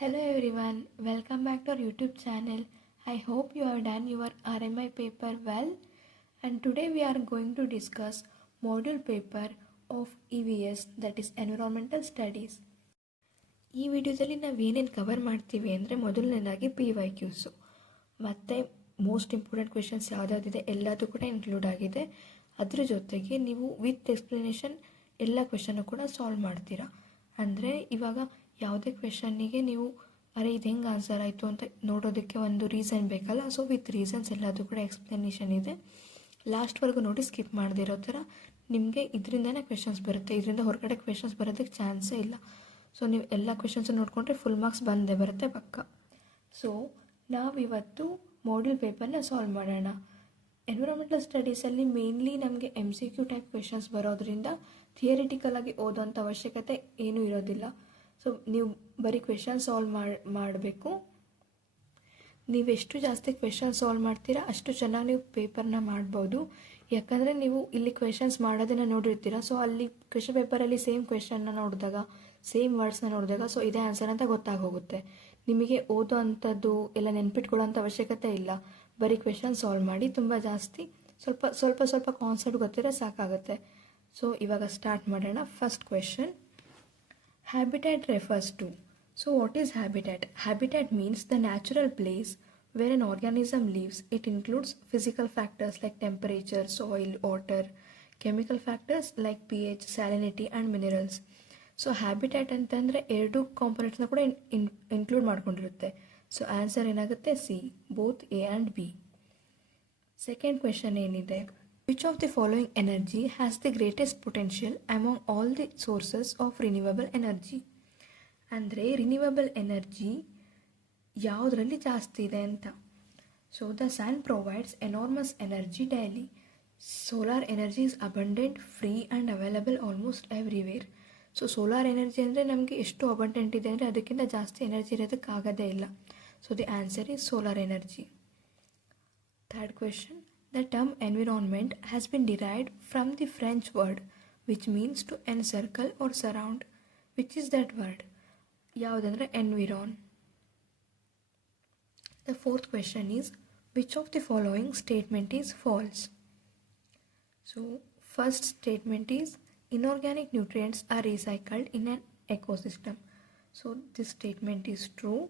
Hello everyone, welcome back to our YouTube channel. I hope you have done your RMI paper well, and today we are going to discuss module paper of EVS, that is Environmental Studies. ಈ ವಿಡಿಯೋದಲ್ಲಿ ನಾವು ಏನೇನು cover ಮಾಡ್ತೀವಿ ಅಂದರೆ ಮೊದಲನೇದಾಗಿ PYQs ಮತ್ತು most important questions ಯಾವುದಾದಿದೆ ಎಲ್ಲದೂ ಕೂಡ ಇನ್ಕ್ಲೂಡ್ ಆಗಿದೆ. ಅದ್ರ ಜೊತೆಗೆ ನೀವು ವಿತ್ ಎಕ್ಸ್ಪ್ಲನೇಷನ್ ಎಲ್ಲ ಕ್ವೆಶನ್ನು ಕೂಡ ಸಾಲ್ವ್ ಮಾಡ್ತೀರಾ. ಅಂದರೆ ಇವಾಗ ಯಾವುದೇ ಕ್ವೆಶನ್ನಿಗೆ ನೀವು ಇದು ಹೆಂಗೆ ಆನ್ಸರ್ ಆಯಿತು ಅಂತ ನೋಡೋದಕ್ಕೆ ಒಂದು ರೀಸನ್ ಬೇಕಲ್ಲ. ಸೊ ವಿತ್ ರೀಸನ್ಸ್ ಎಲ್ಲದೂ ಕೂಡ ಎಕ್ಸ್ಪ್ಲನೇಷನ್ ಇದೆ. ಲಾಸ್ಟ್ವರೆಗೂ ನೋಡಿ ಸ್ಕಿಪ್ ಮಾಡದಿರೋ ಥರ ನಿಮಗೆ ಇದರಿಂದನೇ ಕ್ವೆಶನ್ಸ್ ಬರುತ್ತೆ. ಇದರಿಂದ ಹೊರಗಡೆ ಕ್ವೆಶನ್ಸ್ ಬರೋದಕ್ಕೆ ಚಾನ್ಸೇ ಇಲ್ಲ. ಸೊ ನೀವು ಎಲ್ಲ ಕ್ವೆಶನ್ಸ್ ನೋಡಿಕೊಂಡ್ರೆ ಫುಲ್ ಮಾರ್ಕ್ಸ್ ಬಂದೇ ಬರುತ್ತೆ ಪಕ್ಕ. ಸೊ ನಾವಿವತ್ತು ಮಾಡ್ಯೂಲ್ ಪೇಪರ್ನ ಸಾಲ್ವ್ ಮಾಡೋಣ. ಎನ್ವಿರಾನ್ಮೆಂಟಲ್ ಸ್ಟಡೀಸಲ್ಲಿ ಮೇನ್ಲಿ ನಮಗೆ MCQ ಟೈಪ್ ಕ್ವೆಶನ್ಸ್ ಬರೋದ್ರಿಂದ ಥಿಯರಿಟಿಕಲಾಗಿ ಓದೋಂಥ ಅವಶ್ಯಕತೆ ಏನೂ ಇರೋದಿಲ್ಲ. ಸೊ ನೀವು ಬರೀ ಕ್ವೆಶನ್ ಸಾಲ್ವ್ ಮಾಡಬೇಕು. ನೀವೆಷ್ಟು ಜಾಸ್ತಿ ಕ್ವೆಶನ್ ಸಾಲ್ವ್ ಮಾಡ್ತೀರಾ ಅಷ್ಟು ಚೆನ್ನಾಗಿ ನೀವು ಪೇಪರ್ನ ಮಾಡ್ಬೋದು. ಯಾಕಂದರೆ ನೀವು ಇಲ್ಲಿ ಕ್ವೆಶನ್ಸ್ ಮಾಡೋದನ್ನು ನೋಡಿರ್ತೀರ. ಸೊ ಅಲ್ಲಿ ಕ್ವೆಶನ್ ಪೇಪರಲ್ಲಿ ಸೇಮ್ ಕ್ವೆಶನ್ನ ನೋಡಿದಾಗ, ಸೇಮ್ ವರ್ಡ್ಸ್ನ ನೋಡಿದಾಗ ಸೊ ಇದೇ ಆನ್ಸರ್ ಅಂತ ಗೊತ್ತಾಗೋಗುತ್ತೆ. ನಿಮಗೆ ಓದೋ ಅಂಥದ್ದು ಎಲ್ಲ ನೆನ್ಪಿಟ್ಕೊಳ್ಳೋಂಥ ಅವಶ್ಯಕತೆ ಇಲ್ಲ. ಬರೀ ಕ್ವೆಶನ್ ಸಾಲ್ವ್ ಮಾಡಿ ತುಂಬ ಜಾಸ್ತಿ ಸ್ವಲ್ಪ ಕಾನ್ಸೆಪ್ಟ್ ಗೊತ್ತಿರೋ ಸಾಕಾಗುತ್ತೆ. ಸೊ ಇವಾಗ ಸ್ಟಾರ್ಟ್ ಮಾಡೋಣ. First question, habitat refers to. So what is habitat? Habitat means the natural place where an organism lives. It includes physical factors like temperature, soil, water, chemical factors like pH, salinity and minerals. So habitat ಅಂತಂದರೆ ಎರಡು ಕಾಂಪೊನೆಂಟ್ಸ್ನ ಕೂಡ include ಮಾಡ್ಕೊಂಡಿರುತ್ತೆ. So answer ಏನಾಗುತ್ತೆ C, both A and B. Second question ಏನಿದೆ, which of the following energy has the greatest potential among all the sources of renewable energy? ಅಂದರೆ renewable energy ಯಾವುದರಲ್ಲಿ ಜಾಸ್ತಿ ಇದೆ ಅಂತ. So the sun provides enormous energy daily. Solar energy is abundant, free and available almost everywhere. So solar energy ಅಂದರೆ ನಮಗೆ ಎಷ್ಟು abundant ಇದೆ ಅಂದರೆ ಅದಕ್ಕಿಂತ ಜಾಸ್ತಿ ಎನರ್ಜಿ ಇರೋದಕ್ಕಾಗೋದೇ ಇಲ್ಲ. So the answer is solar energy. Third question, the term environment has been derived from the French word which means to encircle or surround. Which is that word? ಯಾವುದಂದ್ರೆ environ. The fourth question is, which of the following statement is false? So first statement is, inorganic nutrients are recycled in an ecosystem. So this statement is true,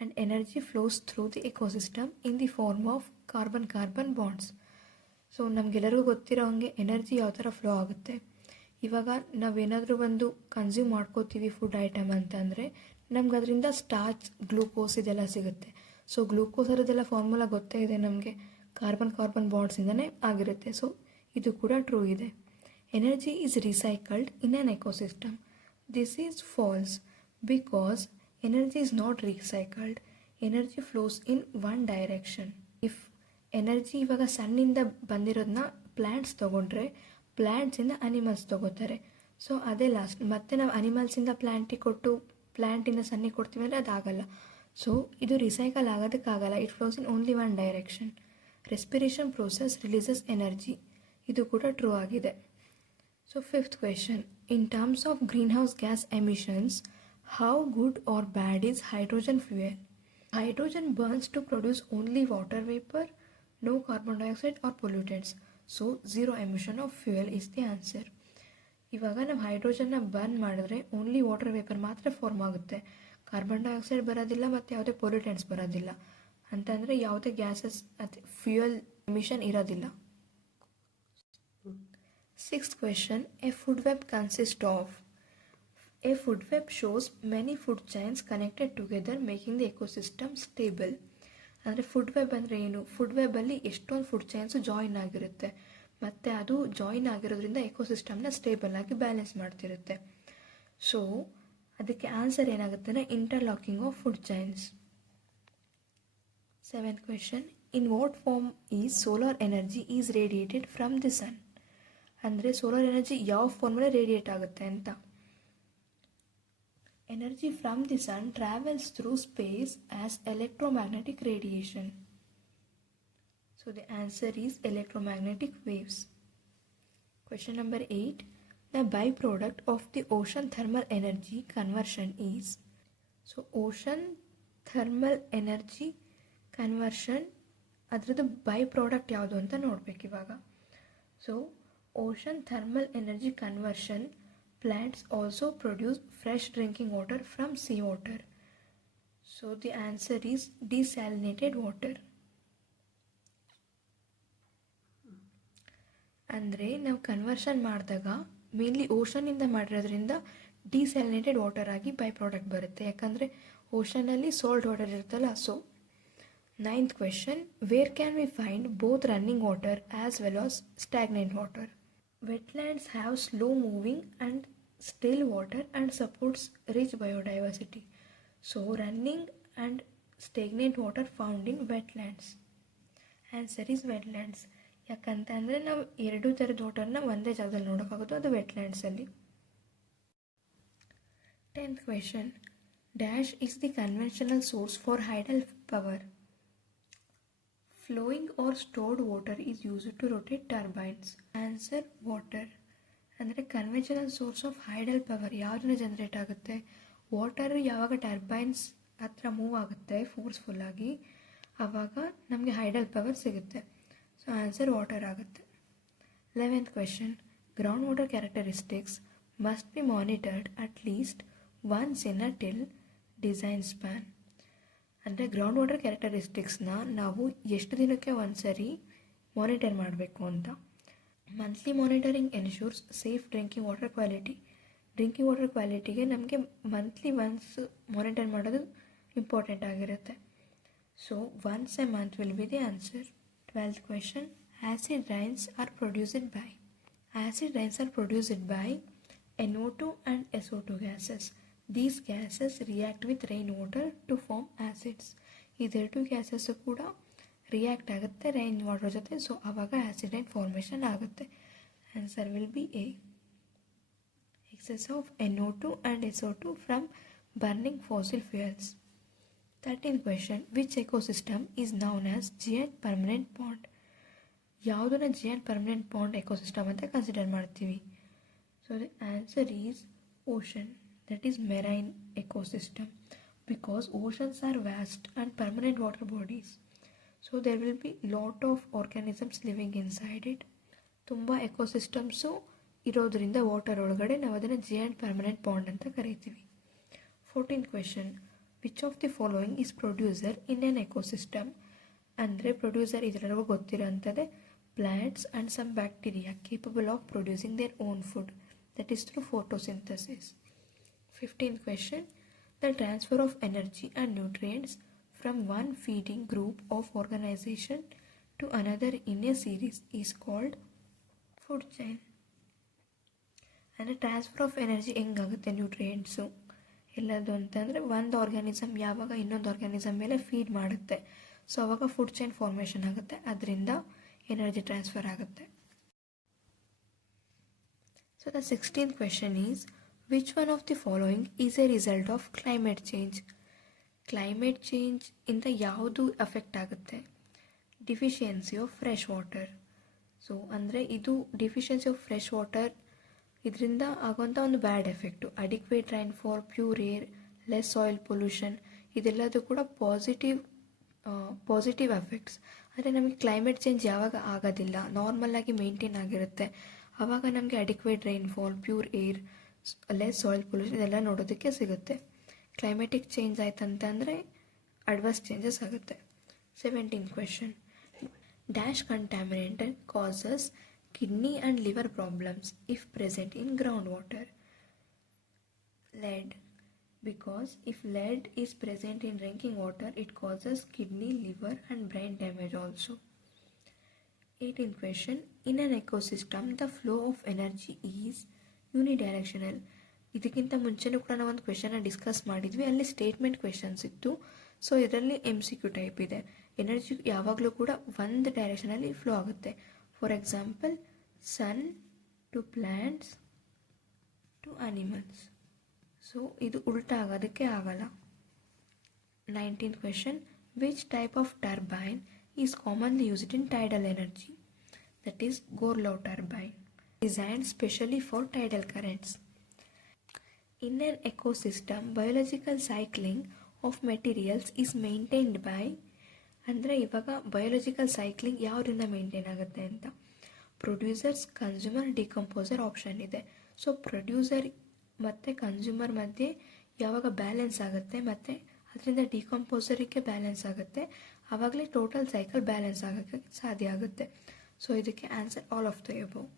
and energy flows through the ecosystem in the form of carbon bonds. So ನಮಗೆಲ್ಲರಿಗೂ ಗೊತ್ತಿರೋ ಹಾಗೆ energy ಯಾವ ಥರ flow ಆಗುತ್ತೆ. ಇವಾಗ ನಾವೇನಾದರೂ ಒಂದು consume ಮಾಡ್ಕೋತೀವಿ ಫುಡ್ ಐಟಮ್ ಅಂತಂದರೆ ನಮ್ಗೆ ಅದರಿಂದ ಸ್ಟಾರ್ಚ್, ಗ್ಲೂಕೋಸ್ ಇದೆಲ್ಲ ಸಿಗುತ್ತೆ. ಸೊ ಗ್ಲೂಕೋಸ್ ಅದರದೆಲ್ಲ ಫಾರ್ಮುಲಾ ಗೊತ್ತೇ ಇದೆ ನಮಗೆ, ಕಾರ್ಬನ್ ಬಾಂಡ್ಸಿಂದನೇ ಆಗಿರುತ್ತೆ. ಸೊ ಇದು ಕೂಡ ಟ್ರೂ ಇದೆ. Energy is recycled in an ecosystem. This is false because energy is not recycled. Energy flows in one direction. If energy ಇವಾಗ ಸನ್ನಿಂದ ಬಂದಿರೋದನ್ನ ಪ್ಲ್ಯಾಂಟ್ಸ್ ತೊಗೊಂಡ್ರೆ ಪ್ಲ್ಯಾಂಟ್ಸಿಂದ ಅನಿಮಲ್ಸ್ ತೊಗೋತಾರೆ. ಸೊ ಅದೇ ಲಾಸ್ಟ್. ಮತ್ತೆ ನಾವು ಅನಿಮಲ್ಸಿಂದ ಪ್ಲ್ಯಾಂಟಿಗೆ ಕೊಟ್ಟು ಪ್ಲ್ಯಾಂಟಿಂದ ಸನ್ನಿಗೆ ಕೊಡ್ತೀವಿ ಅಂದರೆ ಅದಾಗಲ್ಲ. ಸೊ ಇದು ರಿಸೈಕಲ್ ಆಗೋದಕ್ಕಾಗಲ್ಲ. It flows in only one direction. Respiration process releases energy. ಇದು ಕೂಡ ಟ್ರೂ ಆಗಿದೆ. So fifth question, in terms of green house gas emissions, how good or bad is hydrogen fuel? Hydrogen burns to produce only water vapor, no carbon dioxide or pollutants. So zero emission of fuel is the answer. ಇವಾಗ ನಾವು ಹೈಡ್ರೋಜನ್ನ burn ಮಾಡಿದ್ರೆ only water vapour ಮಾತ್ರ form ಆಗುತ್ತೆ. Carbon dioxide ಬರೋದಿಲ್ಲ ಮತ್ತು ಯಾವುದೇ pollutants ಬರೋದಿಲ್ಲ. ಅಂತಂದರೆ ಯಾವುದೇ ಗ್ಯಾಸಸ್ ಅಥವಾ ಫ್ಯೂಯಲ್ ಎಮಿಷನ್ ಇರೋದಿಲ್ಲ. Sixth question, A food web consist of. A food web shows many food chains connected together making the ecosystem stable. ಅಂದರೆ ಫುಡ್ ವೆಬ್ ಅಂದರೆ ಏನು? ಫುಡ್ ವೆಬ್ಬಲ್ಲಿ ಎಷ್ಟೊಂದು ಫುಡ್ ಚೈನ್ಸು ಜಾಯಿನ್ ಆಗಿರುತ್ತೆ ಮತ್ತು ಅದು ಜಾಯಿನ್ ಆಗಿರೋದ್ರಿಂದ ಎಕೋಸಿಸ್ಟಮ್ನ ಸ್ಟೇಬಲ್ ಆಗಿ ಬ್ಯಾಲೆನ್ಸ್ ಮಾಡ್ತಿರುತ್ತೆ. ಸೊ ಅದಕ್ಕೆ ಆನ್ಸರ್ ಏನಾಗುತ್ತೆ ಅಂದರೆ interlocking of food chains. Seventh question, in what form is solar energy is radiated from the sun? ಅಂದರೆ ಸೋಲಾರ್ ಎನರ್ಜಿ ಯಾವ ಫಾರ್ಮಲ್ಲಿ ರೇಡಿಯೇಟ್ ಆಗುತ್ತೆ ಅಂತ. Energy from the sun travels through space as electromagnetic radiation. So the answer is electromagnetic waves. Question number 8. The byproduct of the ocean thermal energy conversion is. So ocean thermal energy conversion ಅದರದ್ದು byproduct ಯಾವುದು ಅಂತ ನೋಡಬೇಕು ಇವಾಗ. So ocean thermal energy conversion plants also produce fresh drinking water from sea water. So the answer is desalinated water. ಅಂದರೆ ನಾವು conversion ಮಾಡಿದಾಗ mainly ಓಷನಿಂದ ಮಾಡಿರೋದ್ರಿಂದ ಡಿಸ್ಯಾಲಿನೇಟೆಡ್ ವಾಟರ್ ಆಗಿ ಬೈ ಪ್ರಾಡಕ್ಟ್ ಬರುತ್ತೆ, ಯಾಕಂದರೆ ಓಷನಲ್ಲಿ ಸಾಲ್ಟ್ ವಾಟರ್ ಇರುತ್ತಲ್ಲ. So 9th question, where can we find both running water as well as stagnant water? Wetlands have slow moving and still water and supports rich biodiversity. So running and stagnant water found in wetlands. Answer is wetlands. ಯಾಕಂತಂದರೆ ನಾವು ಎರಡು ಥರದ ವಾಟರ್ನ ಒಂದೇ ಜಾಗದಲ್ಲಿ ನೋಡೋಕ್ಕಾಗೋದು, ಅದು ವೆಟ್ಲ್ಯಾಂಡ್ಸಲ್ಲಿ. 10th question, dash is the conventional source for hydel power. Flowing or stored water is used to rotate turbines. Answer water. ಅಂದರೆ conventional source of hydel power ಯಾವುದನ್ನ generate ಆಗುತ್ತೆ, ವಾಟರ್ ಯಾವಾಗ ಟರ್ಬೈನ್ಸ್ ಹತ್ರ ಮೂವ್ ಆಗುತ್ತೆ ಫೋರ್ಸ್ಫುಲ್ಲಾಗಿ ಆವಾಗ ನಮಗೆ ಹೈಡಲ್ ಪವರ್ ಸಿಗುತ್ತೆ. ಸೊ ಆನ್ಸರ್ ವಾಟರ್ ಆಗುತ್ತೆ. 11th question, ground water characteristics must be monitored at least once in a till design span. ಅಂದರೆ ಗ್ರೌಂಡ್ ವಾಟರ್ ಕ್ಯಾರೆಕ್ಟರಿಸ್ಟಿಕ್ಸ್ನ ನಾವು ಎಷ್ಟು ದಿನಕ್ಕೆ ಒಂದ್ಸರಿ ಮಾನಿಟರ್ ಮಾಡಬೇಕು ಅಂತ. Monthly monitoring ensures safe drinking water quality. Drinking water ಕ್ವಾಲಿಟಿಗೆ ನಮಗೆ ಮಂತ್ಲಿ ಒನ್ಸ್ ಮಾನಿಟರ್ ಮಾಡೋದು ಇಂಪಾರ್ಟೆಂಟ್ ಆಗಿರುತ್ತೆ. So once A month will be the answer. 12th question, acid rains are produced by. Acid rains are produced by NO2 and SO2 gases. These gases react with rainwater to form acids. ಇದೆರಡು gases ಕೂಡ react ಆಗುತ್ತೆ rain water ಜೊತೆ, so ಆವಾಗ acid rain formation ಆಗುತ್ತೆ. Answer will be A. Excess of NO2 and SO2 from burning fossil fuels. 13th question, which ecosystem is known as giant permanent pond? ಯಾವುದನ್ನ giant permanent pond ecosystem ಅಂತ consider ಮಾಡ್ತೀವಿ? So the answer is ocean, that is marine ecosystem, because oceans are vast and permanent water bodies. So there will be lot of organisms living inside it. ತುಂಬ ಎಕೋಸಿಸ್ಟಮ್ಸು ಇರೋದ್ರಿಂದ water ಒಳಗಡೆ ನಾವು ಅದನ್ನು ಜಿಯಾಂಟ್ permanent pond ಅಂತ ಕರಿತೀವಿ. 14th question, which of the following is producer in an ecosystem? ಅಂದರೆ producer ಇದರೊಳಗೆ ಗೊತ್ತಿರೋ ಅಂಥದ್ದೇ plants and some bacteria capable of producing their own food, that is through photosynthesis. 15th question, the transfer of energy and nutrients from one feeding group of organization to another in a series is called food chain. ಅಂದರೆ transfer of energy ಹೆಂಗಾಗುತ್ತೆ nutrients ಎಲ್ಲದು ಅಂತಂದರೆ ಒಂದು organism ಯಾವಾಗ ಇನ್ನೊಂದು organism ಮೇಲೆ feed ಮಾಡುತ್ತೆ, so ಆವಾಗ food chain formation ಆಗುತ್ತೆ, ಅದರಿಂದ ಎನರ್ಜಿ ಟ್ರಾನ್ಸ್ಫರ್ ಆಗುತ್ತೆ. So the 16th question is, which one of the following is a result of climate change? Climate change ಇಂದ ಯಾವುದು ಅಫೆಕ್ಟ್ ಆಗುತ್ತೆ? Deficiency of fresh water. So ಅಂದರೆ ಇದು ಡಿಫಿಷಿಯನ್ಸಿ ಆಫ್ ಫ್ರೆಶ್ ವಾಟರ್ ಇದರಿಂದ ಆಗುವಂಥ ಒಂದು bad effect. Adequate rainfall, pure air, less soil pollution, ಇದೆಲ್ಲದು ಕೂಡ ಪಾಸಿಟಿವ್ ಎಫೆಕ್ಟ್ಸ್. ಆದರೆ ನಮಗೆ ಕ್ಲೈಮೇಟ್ ಚೇಂಜ್ ಯಾವಾಗ ಆಗೋದಿಲ್ಲ, ನಾರ್ಮಲಾಗಿ ಮೇಂಟೈನ್ ಆಗಿರುತ್ತೆ, ಆವಾಗ ನಮಗೆ adequate rainfall, pure air, less soil pollution ಇದೆಲ್ಲ ನೋಡೋದಕ್ಕೆ ಸಿಗುತ್ತೆ. ಕ್ಲೈಮೆಟಿಕ್ ಚೇಂಜ್ ಆಯ್ತಂತಂದರೆ ಅಡ್ವರ್ಸ್ ಚೇಂಜಸ್ ಆಗುತ್ತೆ. 17th question, dash contaminant causes kidney and liver problems if present in groundwater? Lead, because if lead is present in drinking water it causes kidney, liver and brain damage also. 18th question, in an ecosystem the flow of energy is unidirectional. ಇದಕ್ಕಿಂತ ಮುಂಚೆನೂ ಕೂಡ ನಾವು ಒಂದು ಕ್ವೆಶನ್ನ discuss ಮಾಡಿದ್ವಿ, ಅಲ್ಲಿ statement questions ಇತ್ತು. So ಇದರಲ್ಲಿ MCQ type ಇದೆ. ಎನರ್ಜಿ ಯಾವಾಗಲೂ ಕೂಡ ಒಂದು ಡೈರೆಕ್ಷನಲ್ಲಿ ಫ್ಲೋ ಆಗುತ್ತೆ. For example sun to plants to animals. So ಇದು ಉಲ್ಟಾ ಆಗೋದಕ್ಕೆ ಆಗಲ್ಲ. 19th question, which type of turbine is commonly used in tidal energy? That is Gorlov turbine, designed specially for tidal currents. In an ecosystem, biological cycling of materials is maintained by ಅಂದರೆ ಇವಾಗ biological cycling ಯಾವುದರಿಂದ maintain ಆಗುತ್ತೆ ಅಂತ producers consumer decomposer option ಇದೆ. So producer ಮತ್ತು consumer ಮಧ್ಯೆ ಯಾವಾಗ balance ಆಗುತ್ತೆ ಮತ್ತು ಅದರಿಂದ ಡಿಕಂಪೋಸರಿಗೆ ಬ್ಯಾಲೆನ್ಸ್ ಆಗುತ್ತೆ ಆವಾಗಲೇ ಟೋಟಲ್ ಸೈಕಲ್ ಬ್ಯಾಲೆನ್ಸ್ ಆಗೋಕ್ಕೆ ಸಾಧ್ಯ ಆಗುತ್ತೆ. ಸೊ ಇದಕ್ಕೆ answer all of the above.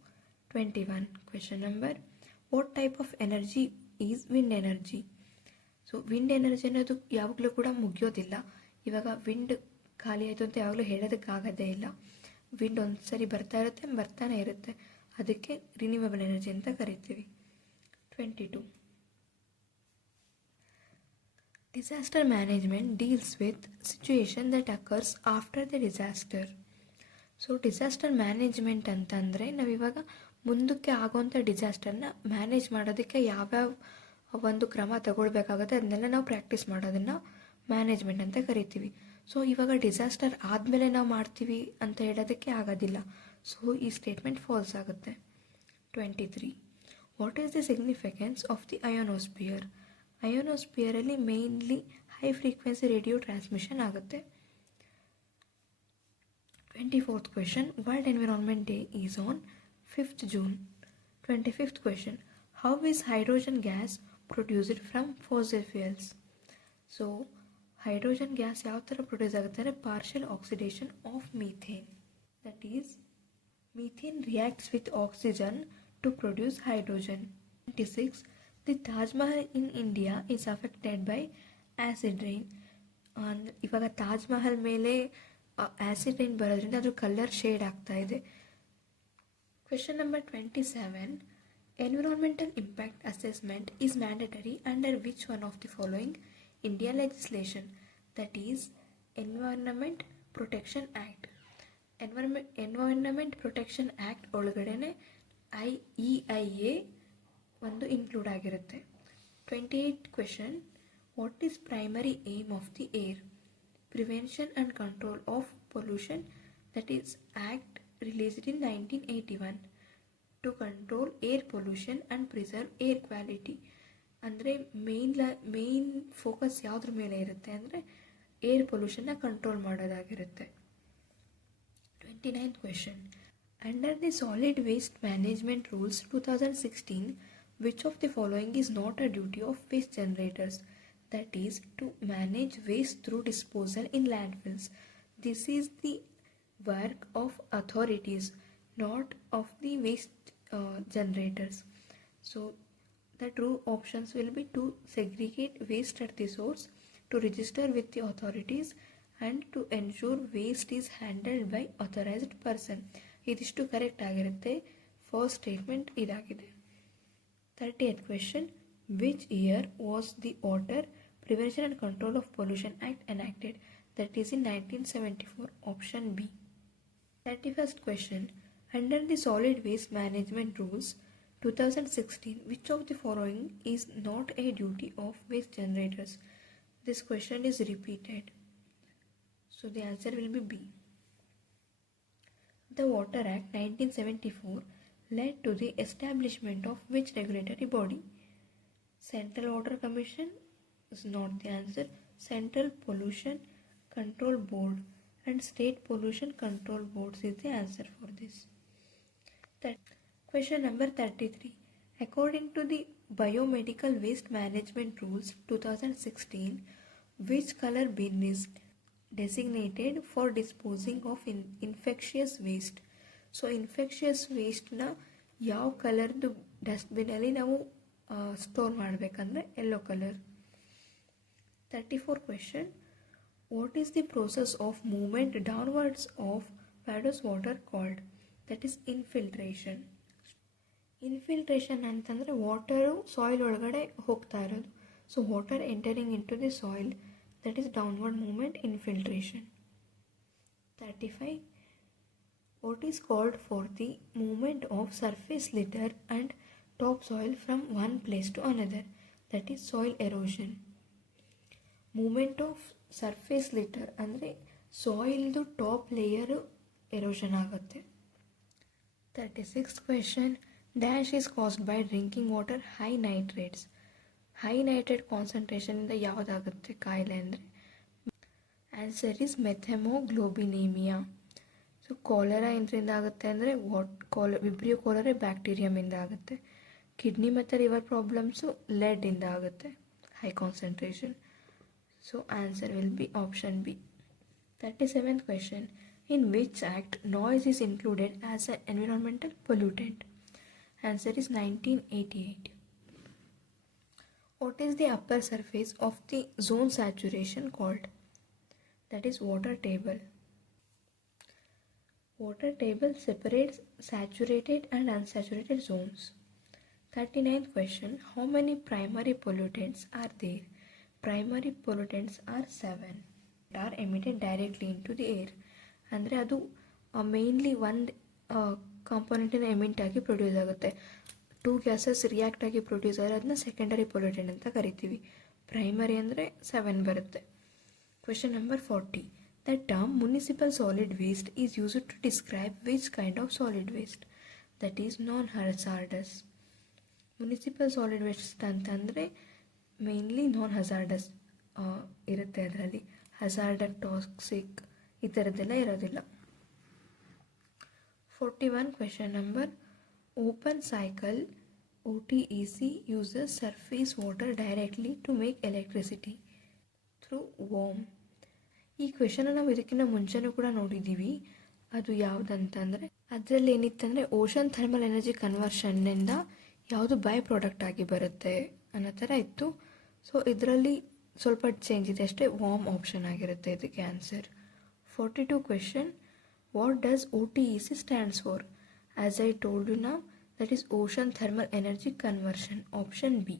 21 question number, what type of energy is wind energy? So wind energy ಅನ್ನೋದು ಯಾವಾಗಲೂ ಕೂಡ ಮುಗಿಯೋದಿಲ್ಲ. ಇವಾಗ ವಿಂಡ್ ಖಾಲಿ ಆಯಿತು ಅಂತ ಯಾವಾಗಲೂ ಹೇಳೋದಕ್ಕಾಗೋದೇ ಇಲ್ಲ. ವಿಂಡ್ ಒಂದು ಸರಿ ಬರ್ತಾನೆ ಇರುತ್ತೆ. ಅದಕ್ಕೆ ರಿನ್ಯೂವಬಲ್ ಎನರ್ಜಿ ಅಂತ ಕರಿತೀವಿ. 22 disaster management deals with situation that occurs after the disaster. So disaster management ಅಂತಂದರೆ ನಾವಿವಾಗ ಮುಂದಕ್ಕೆ ಆಗೋವಂಥ ಡಿಸಾಸ್ಟರ್ನ ಮ್ಯಾನೇಜ್ ಮಾಡೋದಕ್ಕೆ ಯಾವ್ಯಾವ ಒಂದು ಕ್ರಮ ತಗೊಳ್ಬೇಕಾಗುತ್ತೆ ಅದನ್ನೆಲ್ಲ ನಾವು ಪ್ರಾಕ್ಟೀಸ್ ಮಾಡೋದನ್ನು ಮ್ಯಾನೇಜ್ಮೆಂಟ್ ಅಂತ ಕರಿತೀವಿ. ಸೊ ಇವಾಗ ಡಿಸಾಸ್ಟರ್ ಆದಮೇಲೆ ನಾವು ಮಾಡ್ತೀವಿ ಅಂತ ಹೇಳೋದಕ್ಕೆ ಆಗೋದಿಲ್ಲ. ಸೊ ಈ ಸ್ಟೇಟ್ಮೆಂಟ್ ಫಾಲ್ಸ್ ಆಗುತ್ತೆ. 23 what is the significance of the ionosphere? ಅಯೋನೋಸ್ಪಿಯರಲ್ಲಿ mainly high frequency radio transmission ಆಗುತ್ತೆ. 24th question, World Environment Day is on 5th June. 25th question, how is hydrogen gas produced from fossil fuels? So hydrogen gas ಯಾವ ಥರ produce ಆಗುತ್ತೆ ಅಂದರೆ partial oxidation of methane. That is methane reacts with oxygen to produce hydrogen. 26 the Taj Mahal in India is affected by acid rain. ಇವಾಗ ತಾಜ್ ಮಹಲ್ ಮೇಲೆ acid rain ಬರೋದ್ರಿಂದ ಅದು colour shade ಆಗ್ತಾ ಇದೆ. Question number 27 environmental impact assessment is mandatory under which one of the following India legislation? That is environment protection act. Environment protection act ಒಳಗಡೆ IEIA ಒಂದು include ಆಗಿರುತ್ತೆ. 28 question, what is primary aim of the air? Prevention and Control of Pollution, that is Act released in 1981 to control air pollution and preserve air quality. ಅಂದರೆ main focus ಯಾವುದ್ರ ಮೇಲೆ ಇರುತ್ತೆ ಅಂದರೆ air ಪೊಲ್ಯೂಷನ್ನ control ಮಾಡೋದಾಗಿರುತ್ತೆ. 29th question, under the solid waste management rules 2016 which of the following is not a duty of waste generators? That is to manage waste through disposal in landfills. This is the work of authorities, not of the waste generators. So the true options will be to segregate waste at the source, to register with the authorities, and to ensure waste is handled by authorized person. ಇದಿಷ್ಟು correct ಆಗಿರುತ್ತೆ. First statement ಇದಾಗಿದೆ. 30th question, which year was the Water Prevention and Control of Pollution Act enacted? That is in 1974, option B. 31st question, under the Solid Waste Management Rules 2016, which of the following is not a duty of waste generators? This question is repeated, so the answer will be B. The Water Act 1974 led to the establishment of which regulatory body? Central Water Commission is not the answer. Central Pollution Control Board and State Pollution Control Boards is the answer for this. Question number 33. According to the Biomedical Waste Management Rules 2016, which color bin is designated for disposing of infectious waste? So infectious waste na ಯಾವ ಕಲರ್ದು ಡಸ್ಟ್ಬಿನಲ್ಲಿ ನಾವು store ಮಾಡಬೇಕಂದ್ರೆ yellow colour. 34 question, what is the process of movement downwards of padous water called? That is infiltration. Infiltration ಅಂತಂದರೆ water soil ಒಳಗಡೆ ಹೋಗ್ತಾ ಇರೋದು. So water entering in to the soil, that is downward movement, infiltration. 35. What is called for the movement of surface litter and topsoil from one place to another? That is soil erosion. Movement of surface litter ಅಂದರೆ ಸಾಯಿಲ್ದು top layer erosion ಆಗುತ್ತೆ. 36th question, dash is caused by drinking water high nitrates. High nitrate ಕಾನ್ಸಂಟ್ರೇಷನಿಂದ ಯಾವುದಾಗುತ್ತೆ ಕಾಯಿಲೆ ಅಂದರೆ answer is methemoglobinemia. So cholera ಇದರಿಂದ ಆಗುತ್ತೆ ಅಂದರೆ vibrio ಕಾಲರೆ ಬ್ಯಾಕ್ಟೀರಿಯಮಿಂದ ಆಗುತ್ತೆ. ಕಿಡ್ನಿ ಮತ್ತು ಲಿವರ್ ಪ್ರಾಬ್ಲಮ್ಸು ಲೆಡ್ಡಿಂದ ಆಗುತ್ತೆ, high concentration. So answer will B option B. 37th question. In which act noise is included as an environmental pollutant? Answer is 1988. What is the upper surface of the zone saturation called? That is water table. Water table separates saturated and unsaturated zones. 39th question. How many primary pollutants are there? Primary pollutants are 7. Are emitted directly into the air. ಅಂದರೆ ಅದು mainly ಒಂದು ಕಾಂಪೊನೆಂಟಿನ emit ಆಗಿ produce ಆಗುತ್ತೆ. 2 gases react ಆಗಿ produce ಆದರೆ ಅದನ್ನ secondary pollutant ಅಂತ ಕರಿತೀವಿ. ಪ್ರೈಮರಿ ಅಂದರೆ 7 ಬರುತ್ತೆ. Question number 40. The term municipal solid waste is used to describe which kind of solid waste? That is non hazardous. Municipal solid waste ಅಂತಂದರೆ ಮೇನ್ಲಿ ನಾನ್ ಹಜಾರ್ಡಸ್ ಇರುತ್ತೆ, ಅದರಲ್ಲಿ ಹಜಾರ್ಡಸ್, ಟಾಕ್ಸಿಕ್ ಈ ಥರದ್ದೆಲ್ಲ ಇರೋದಿಲ್ಲ. 41 question number. Open cycle OTEC uses surface water directly to make electricity through worm. ಈ ಕ್ವೆಶನ್ನ ನಾವು ಇದಕ್ಕಿಂತ ಮುಂಚೆನೂ ಕೂಡ ನೋಡಿದ್ದೀವಿ. ಅದು ಯಾವುದಂತಂದರೆ ಅದರಲ್ಲಿ ಏನಿತ್ತಂದರೆ ಓಷನ್ ಥರ್ಮಲ್ ಎನರ್ಜಿ ಕನ್ವರ್ಷನ್ನಿಂದ ಯಾವುದು ಬೈ ಪ್ರಾಡಕ್ಟ್ ಆಗಿ ಬರುತ್ತೆ ಅನ್ನೋ ಥರ ಇತ್ತು. ಸೊ ಇದರಲ್ಲಿ ಸ್ವಲ್ಪ ಚೇಂಜ್ ಇದೆ ಅಷ್ಟೇ, ವಾರ್ಮ್ ಆಪ್ಷನ್ ಆಗಿರುತ್ತೆ ಇದಕ್ಕೆ answer. 42 question. What does OTEC stands for? As I told you now, that is ocean thermal energy conversion, option B.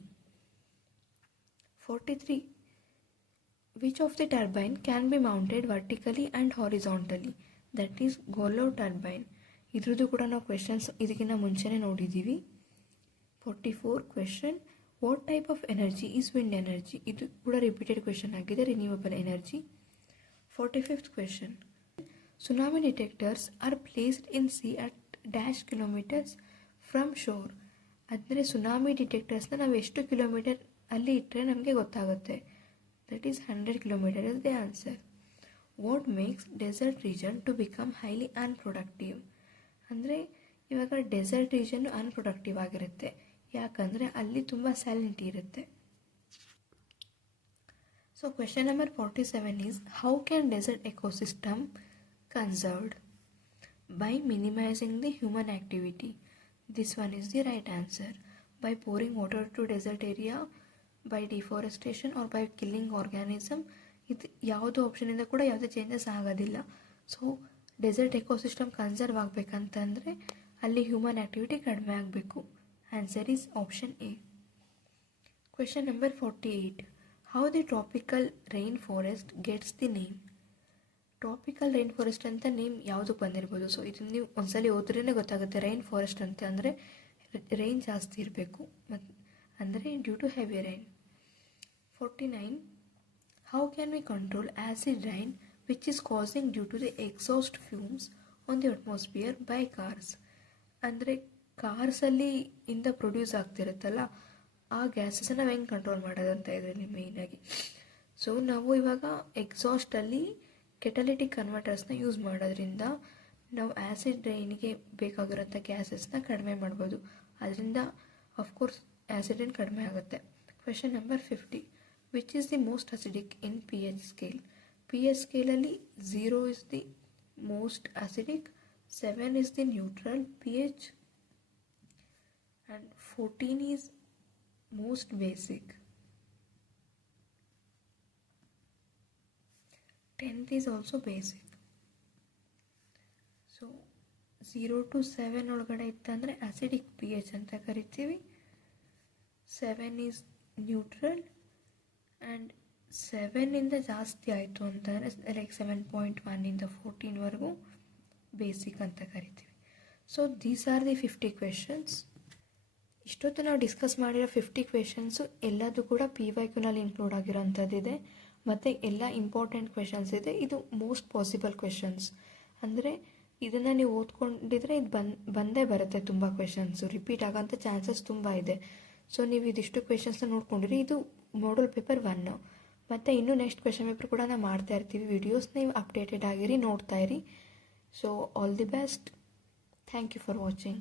43. Which of the turbine can be mounted vertically and horizontally? That is Gorlov turbine. ಇದ್ರದ್ದು ಕೂಡ ನಾವು questions ಇದಕ್ಕಿಂತ ಮುಂಚೆನೇ ನೋಡಿದ್ದೀವಿ. 44 question. What type of energy is wind energy? ಇದು ಕೂಡ repeated question ಆಗಿದೆ, renewable energy. 45th question. Tsunami detectors are placed in C at dash kilometres from shore. ಅಂದರೆ ಸುನಾಮಿ ಡಿಟೆಕ್ಟರ್ಸ್ನ ನಾವು ಎಷ್ಟು ಕಿಲೋಮೀಟರ್ ಅಲ್ಲಿ ಇಟ್ಟರೆ ನಮಗೆ ಗೊತ್ತಾಗುತ್ತೆ? That is 100 kilometre is the answer. What makes desert region to become highly unproductive? ಅಂದರೆ ಇವಾಗ ಡೆಸರ್ಟ್ ರೀಜನ್ ಅನ್ಪ್ರೊಡಕ್ಟಿವ್ ಆಗಿರುತ್ತೆ, ಯಾಕಂದರೆ ಅಲ್ಲಿ ತುಂಬ ಸ್ಯಾಲಿನಿಟಿ ಇರುತ್ತೆ. So question number 47 is how can desert ecosystem conserved? By minimising the human activity. This one is the right answer. By pouring water to desert area, by deforestation or by killing organism. ಇದು ಯಾವುದೋ ಆಪ್ಷನಿಂದ ಕೂಡ ಯಾವುದೇ changes ಆಗೋದಿಲ್ಲ. So desert ecosystem conserve ಆಗಬೇಕಂತಂದರೆ ಅಲ್ಲಿ human activity ಕಡಿಮೆ ಆಗಬೇಕು. Answer is option A. Question number 48. How the tropical rain forest gets the name? Tropical rain forest ಅಂತ ನೇಮ್ ಯಾವುದಕ್ಕೆ ಬಂದಿರ್ಬೋದು. ಸೊ ಇದನ್ನು ನೀವು ಒಂದ್ಸಲಿ ಓದ್ರೇ ಗೊತ್ತಾಗುತ್ತೆ. ರೈನ್ ಫಾರೆಸ್ಟ್ ಅಂತ ಅಂದರೆ ರೈನ್ ಜಾಸ್ತಿ ಇರಬೇಕು, ಮತ್ತು ಅಂದರೆ due to heavy rain. 49. How can we control acid rain which is causing due to the exhaust fumes on the atmosphere by cars? ಅಂದರೆ ಕಾರ್ಸಲ್ಲಿ ಇಂದ ಪ್ರೊಡ್ಯೂಸ್ ಆಗ್ತಿರುತ್ತಲ್ಲ ಆ ಗ್ಯಾಸಸ್ಸನ್ನು ನಾವು ಹೆಂಗೆ ಕಂಟ್ರೋಲ್ ಮಾಡೋದಂತ ಇದರಲ್ಲಿ ಮೇಯ್ನಾಗಿ. ಸೊ ನಾವು ಇವಾಗ ಎಕ್ಸಾಸ್ಟಲ್ಲಿ ಕೆಟಲಿಟಿಕ್ ಕನ್ವರ್ಟರ್ಸ್ನ ಯೂಸ್ ಮಾಡೋದ್ರಿಂದ ನಾವು ಆ್ಯಸಿಡ್ ರೈನಿಗೆ ಬೇಕಾಗಿರೋಂಥ ಗ್ಯಾಸಸ್ನ ಕಡಿಮೆ ಮಾಡ್ಬೋದು. ಅದರಿಂದ ಅಫ್ಕೋರ್ಸ್ ಆ್ಯಸಿಡ್ ರೈನ್ ಕಡಿಮೆ ಆಗುತ್ತೆ. Question number 50. Which is the most acidic in pH scale? pH ಸ್ಕೇಲಲ್ಲಿ 0 is the most acidic, 7 is the neutral pH, and 14 is most basic. 10th is also basic. So 0 to 7 ಒಳಗಡೆ ಇತ್ತಂದರೆ acidic pH ಅಂತ ಕರಿತೀವಿ. 7 is neutral and 7 ಇಂದ ಜಾಸ್ತಿ ಆಯಿತು ಅಂತಂದರೆ like 7.1 ಇಂದ 14 ವರೆಗೂ ಬೇಸಿಕ್ ಅಂತ ಕರಿತೀವಿ. So these are the 50 questions. ಇಷ್ಟೊತ್ತು ನಾವು ಡಿಸ್ಕಸ್ ಮಾಡಿರೋ 50 ಕ್ವೆಶನ್ಸು ಎಲ್ಲದೂ ಕೂಡ PYQನಲ್ಲಿ ಇನ್ಕ್ಲೂಡ್ ಆಗಿರೋಂಥದ್ದಿದೆ ಮತ್ತು ಎಲ್ಲ ಇಂಪಾರ್ಟೆಂಟ್ ಕ್ವೆಶನ್ಸ್ ಇದೆ. ಇದು ಮೋಸ್ಟ್ ಪಾಸಿಬಲ್ ಕ್ವೆಶನ್ಸ್. ಅಂದರೆ ಇದನ್ನು ನೀವು ಓದ್ಕೊಂಡಿದ್ರೆ ಇದು ಬಂದೇ ಬರುತ್ತೆ. ತುಂಬ ಕ್ವೆಶನ್ಸು ರಿಪೀಟ್ ಆಗೋಂಥ ಚಾನ್ಸಸ್ ತುಂಬ ಇದೆ. ಸೊ ನೀವು ಇದಿಷ್ಟು ಕ್ವೆಶನ್ಸ್ನ ನೋಡ್ಕೊಂಡಿರಿ. ಇದು ಮಾಡಲ್ ಪೇಪರ್ 1. ಮತ್ತು ಇನ್ನೂ ನೆಕ್ಸ್ಟ್ ಕ್ವೆಶನ್ ಪೇಪರ್ ಕೂಡ ನಾವು ಮಾಡ್ತಾ ಇರ್ತೀವಿ ವಿಡಿಯೋಸ್. ನೀವು ಅಪ್ಡೇಟೆಡ್ ಆಗಿರಿ, ನೋಡ್ತಾ ಇರಿ. So all the best. Thank you for watching.